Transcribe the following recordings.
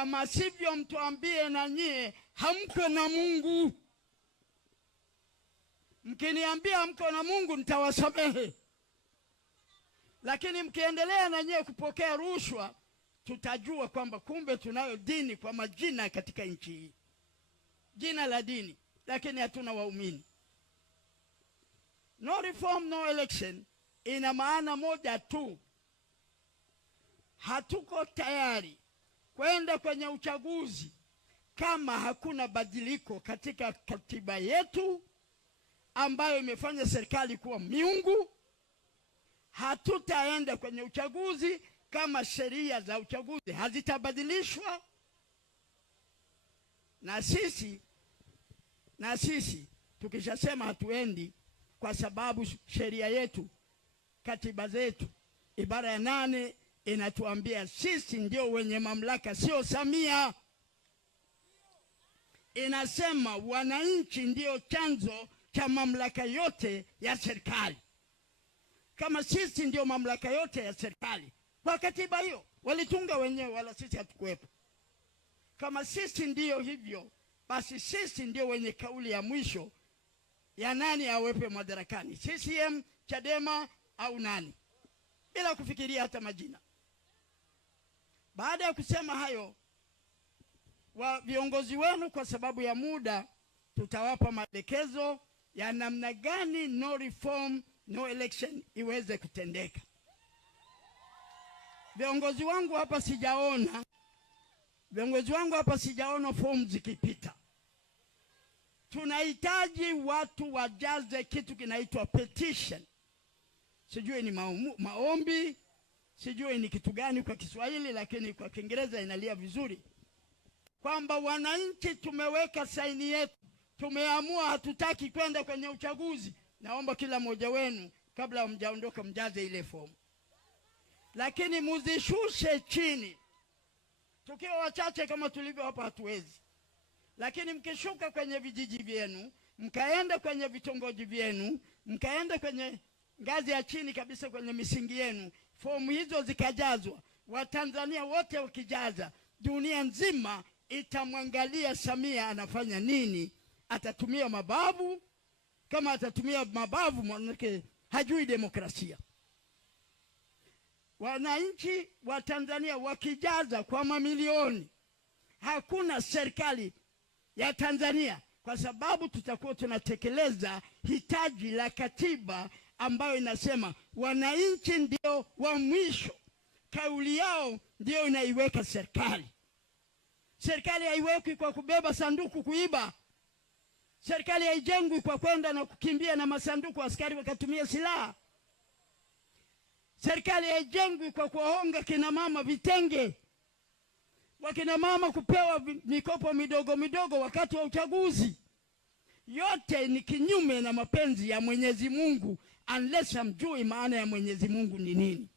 Kama sivyo mtuambie na nyie hamko na Mungu. Mkiniambia hamko na Mungu nitawasamehe. Lakini mkiendelea na nyie kupokea rushwa, tutajua kwamba kumbe tunayo dini kwa majina katika nchi hii. Jina la dini, lakini hatuna waumini. No reform, no election ina maana moja tu. Hatuko tayari kwenda kwenye uchaguzi kama hakuna badiliko katika katiba yetu ambayo imefanya serikali kuwa miungu. Hatutaenda kwenye uchaguzi kama sheria za uchaguzi hazitabadilishwa. Na sisi tukishasema hatuendi, kwa sababu sheria yetu, katiba zetu, ibara ya 8 inatuambia sisi ndio wenye mamlaka, sio Samia. Inasema wananchi ndio chanzo cha mamlaka yote ya serikali. Kama sisi ndio mamlaka yote ya serikali, kwa katiba hiyo walitunga wenyewe, wala sisi hatukuwepo. Kama sisi ndio hivyo, basi sisi ndio wenye kauli ya mwisho ya nani awepe madarakani, CCM, Chadema au nani, bila kufikiria hata majina. Baada ya kusema hayo, wa viongozi wenu, kwa sababu ya muda, tutawapa maelekezo ya namna gani no reform, no election iweze kutendeka. Viongozi wangu hapa sijaona fomu zikipita. Tunahitaji watu wajaze kitu kinaitwa petition. Sijui ni maombi, sijui ni kitu gani kwa Kiswahili, lakini kwa Kiingereza inalia vizuri. Kwamba wananchi tumeweka saini yetu, tumeamua hatutaki kwenda kwenye uchaguzi. Naomba kila mmoja wenu kabla mjaondoka mjaze ile fomu. Lakini muzishushe chini. Tukiwa wachache kama tulivyo hapa hatuwezi. Lakini mkishuka kwenye vijiji vyenu, mkaenda kwenye vitongoji vyenu, mkaenda kwenye ngazi ya chini kabisa kwenye misingi yenu, fomu hizo zikajazwa, Watanzania wote wakijaza, dunia nzima itamwangalia Samia anafanya nini. Atatumia mabavu? Kama atatumia mabavu, mwanake hajui demokrasia. Wananchi wa Tanzania wakijaza kwa mamilioni, hakuna serikali ya Tanzania, kwa sababu tutakuwa tunatekeleza hitaji la katiba ambayo inasema wananchi ndio wa mwisho. Kauli yao ndio inaiweka serikali. Serikali haiweki kwa kubeba sanduku kuiba. Serikali haijengwi kwa kwenda na kukimbia na masanduku askari wakatumia silaha. Serikali haijengwi kwa kuwahonga kina mama vitenge, wakina mama kupewa mikopo midogo midogo wakati wa uchaguzi. Yote ni kinyume na mapenzi ya Mwenyezi Mungu, unless hamjui maana ya Mwenyezi Mungu ni nini.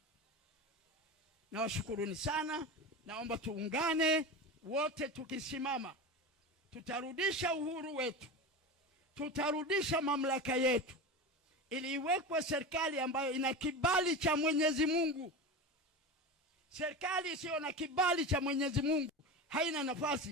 Nawashukuruni sana. Naomba tuungane wote, tukisimama tutarudisha uhuru wetu, tutarudisha mamlaka yetu, ili iwekwe serikali ambayo ina kibali cha Mwenyezi Mungu. Serikali isiyo na kibali cha Mwenyezi Mungu haina nafasi